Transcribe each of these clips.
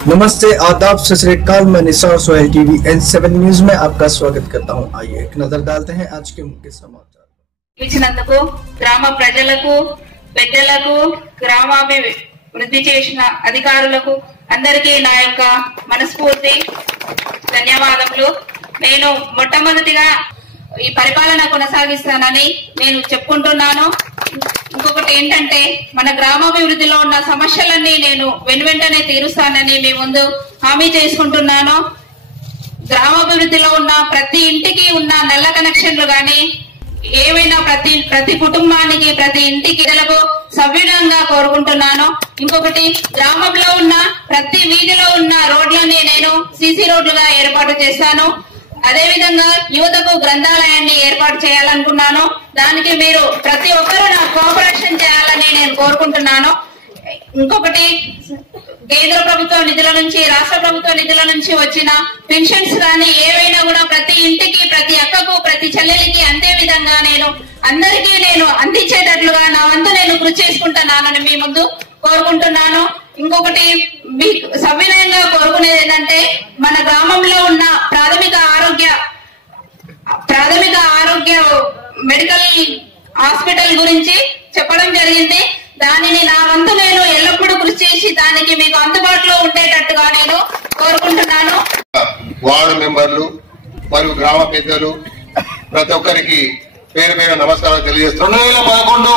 नमस्ते आदाब सत श्रीकाल मैं Nisar Sohail TV N seven news में आपका स्वागत करता हूं आइए एक नजर डालते हैं आज के मुख्य समाचार ఇచ్చినందుకు గ్రామ ప్రజలకు పెద్దలకు గ్రామాభివృద్ధి చేసిన అధికారులకు అందరికీ నా యొక్క మనస్ఫూర్తి ధన్యవాదములు నేను మొట్టమొదటిగా ఈ పరిపాలన కొనసాగిస్తానని నేను చెప్పుకుంటున్నాను ఇంకొకటి ఏంటంటే మన గ్రామాభివృద్ధిలో ఉన్న సమస్యలన్నీ నేను వెనువెంటనే తీరుస్తానని మీ ముందు హామీ చేసుకుంటున్నాను. గ్రామాభివృద్ధిలో ఉన్న ప్రతి ఇంటికి ఉన్న నల్ల కనెక్షన్లు కానీ ఏవైనా ప్రతి ప్రతి కుటుంబానికి ప్రతి ఇంటికి ఇళ్ళకు సవ్యంగా కోరుకుంటున్నాను. ఇంకొకటి గ్రామంలో ఉన్న ప్రతి వీధిలో ఉన్న రోడ్లని నేను సీసీ రోడ్లుగా ఏర్పాటు చేస్తాను అదేవిధంగా యువతకు గ్రంథాలయాన్ని ఏర్పాటు చేయాలనుకున్నాను. దానికి మీరు ప్రతి ఒక్కరూ నా కోఆపరేషన్ చేయాలని నేను కోరుకుంటున్నాను. ఇంకొకటి కేంద్ర ప్రభుత్వ నిధుల నుంచి రాష్ట్ర ప్రభుత్వ నిధుల నుంచి వచ్చిన పెన్షన్స్ కానీ ఏవైనా కూడా ప్రతి ఇంటికి ప్రతి అక్కకు ప్రతి చెల్లెలికి అంతే విధంగా నేను అందరికీ నేను అందించేటట్లుగా నా వంతు నేను కృషి చేసుకుంటున్నానని మీ ముందు కోరుకుంటున్నాను. ఇంకొకటి సవినయంగా కోరుకునేది ఏంటంటే మన గ్రామంలో ఉన్న ప్రాథమిక ఆరోగ్య ప్రాథమిక ఆరోగ్య మెడికల్ హాస్పిటల్ గురించి చెప్పడం జరిగింది. దానిని నా వంతు నేను ఎల్లప్పుడూ కృషి చేసి దానికి మీకు అందుబాటులో ఉండేటట్టుగా నేను కోరుకుంటున్నాను. వార్డు మెంబర్లు మరియు గ్రామ పెద్దలు ప్రతి ఒక్కరికి పేరు పేరు నమస్కారాలు తెలియజేస్తున్నాను. రెండు వేల పదకొండు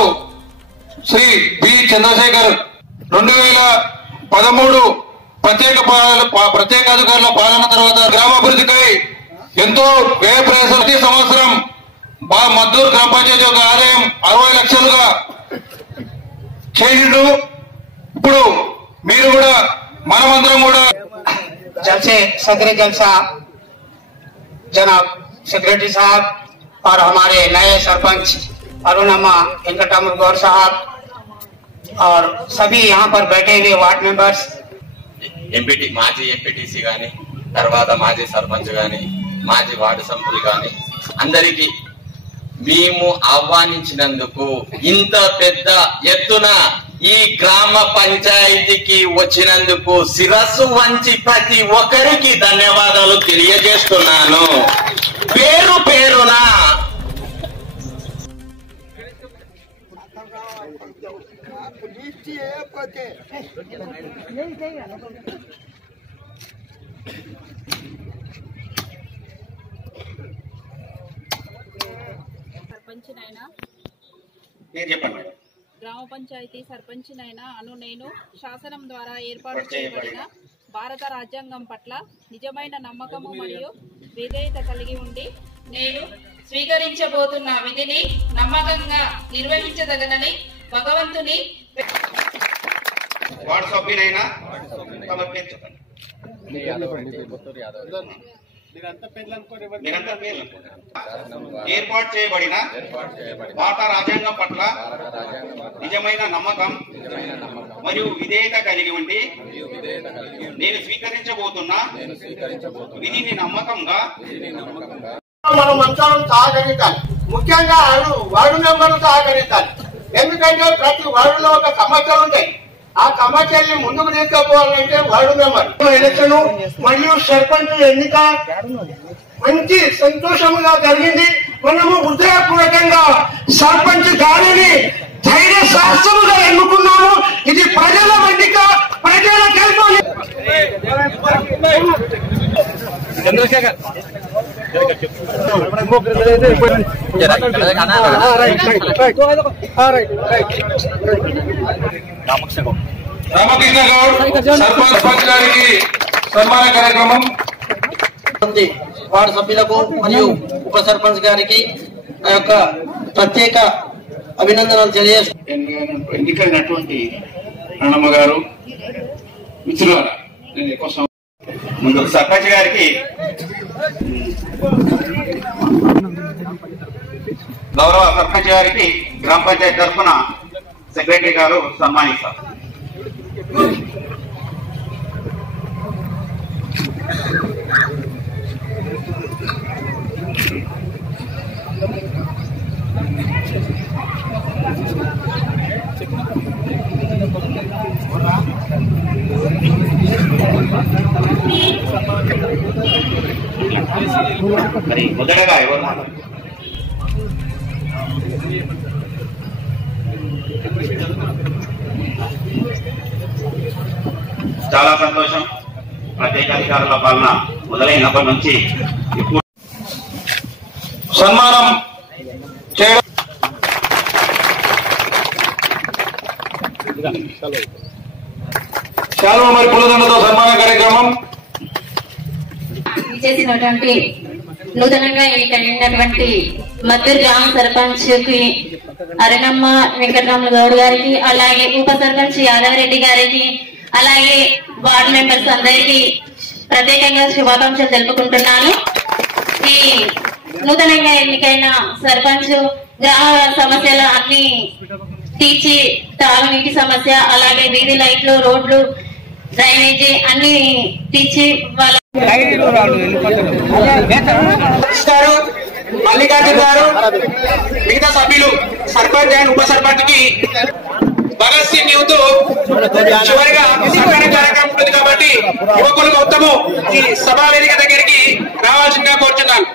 శ్రీ బి చంద్రశేఖర్ రెండు వేల పదమూడు ప్రత్యేక పాలన- పా- ప్రత్యేక అధికారుల పాలన తర్వాత గ్రామాభివృద్ధికై ఎంతో వ్యయ ప్రయాసం ప్రతి సంవత్సరం బా మద్దూరు గ్రామ పంచాయతీ యొక్క ఆదాయం అరవై లక్షలుగా చేసిండు ఇప్పుడు మీరు కూడా మనమందరం కూడా जलसे सदर जलसा जनाब सेक्रेटरी साहब और हमारे नए सरपंच अरुणमा वेंकटम गौर साहब और सभी यहाँ पर बैठे हुए वार्ड मेंबर्स ఎంపీటీ మాజీ ఎంపీటీసీ గాని తర్వాత మాజీ సర్పంచ్ గాని మాజీ వార్డు సభ్యులు గాని అందరికీ మేము ఆహ్వానించినందుకు ఇంత పెద్ద ఎత్తున ఈ గ్రామ పంచాయతీకి వచ్చినందుకు శిరస్సు వంచి ప్రతి ఒక్కరికి ధన్యవాదాలు తెలియజేస్తున్నాను పేరు పేరున సర్పంచినైనా? గ్రామ పంచాయతీ సర్పంచినైనా అను నేను శాసనం ద్వారా ఏర్పాటు చేయబడిన భారత రాజ్యాంగం పట్ల నిజమైన నమ్మకము మరియు విధేయత కలిగి ఉండి నేను స్వీకరించబోతున్న విధిని నమ్మకంగా నిర్వహించదగనని భగవంతుని వార్డు సభ్యునైనా ఏర్పాటు చేయబడిన భారత రాజ్యాంగం పట్ల నిజమైన నమ్మకం మరియు విధేయత కలిగి ఉండి నేను స్వీకరించబోతున్న విధిని నమ్మకంగా మనం మంచాలను సహకరించాలి ముఖ్యంగా వార్డు వార్డు మెంబర్లు సహకరించాలి ఎందుకంటే ప్రతి వార్డులో ఒక సమస్యలు ఉంటాయి ఆ సమస్యల్ని ముందుకు తీసుకుపోవాలంటే వార్డు మెంబర్ ఎలక్షన్ మరియు సర్పంచ్ ఎన్నిక మంచి సంతోషంగా జరిగింది. మనము ఉదయపూర్వకంగా సర్పంచ్ గాలిని ధైర్య శాస్త్రముగా ఎన్నుకున్నాము. ఇది ప్రజల వెండిక ప్రజల గెలుపు రామకృష్ణ గౌడ్ సర్పంచ్ పంచ్ గారికి సన్మాన కార్యక్రమం వార్డు సభ్యులకు మరియు ఉప సర్పంచ్ గారికి నా యొక్క ప్రత్యేక అభినందనలు తెలియజేస్తున్నాను ఎన్నికైనటువంటి అన్నమ్మ గారు మిత్రులారా నేను ఎక్కువ ముందు సర్పంచ్ గారికి గౌరవ సర్పంచ్ గారికి గ్రామ పంచాయతీ తరఫున సెక్రటరీ గారు సన్మానిస్తారు. మరి మొదటగా ఎవరు చాలా సంతోషం. ప్రత్యేక అధికారుల పాలన మొదలైనప్పటి నుంచి ఇప్పుడు సన్మానం చేయడం శాలువ మరి పులదండతో సన్మాన కార్యక్రమం. చేసినటువంటి నూతనంగా ఎన్నికైనటువంటి మద్దూరు గ్రామ సర్పంచ్కి అరణమ్మ వెంకటరాములు గౌడ్ గారికి అలాగే ఉప సర్పంచ్ యాదవరెడ్డి గారికి అలాగే వార్డు మెంబర్స్ అందరికీ ప్రత్యేకంగా శుభాకాంక్షలు తెలుపుకుంటున్నాను. ఈ నూతనంగా ఎన్నికైన సర్పంచ్ గ్రామ సమస్యలు అన్ని తీర్చి తాగునీటి సమస్య అలాగే వీధి లైట్లు రోడ్లు డ్రైనేజీ అన్ని తీర్చి వాళ్ళ మల్లికార్జున గారు మిగతా సభ్యులు సర్పంచ్ అండ్ ఉప సర్పంచ్కి భగత్ సింగ్ యూత్ చివరిగా సన్మాన కార్యక్రమం ఉంటుంది కాబట్టి యువకులు మొత్తము ఈ సభా వేదిక దగ్గరికి రావాల్సిందిగా కోరుతున్నాను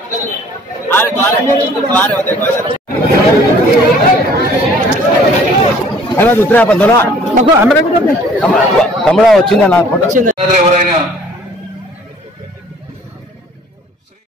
ఎవరైనా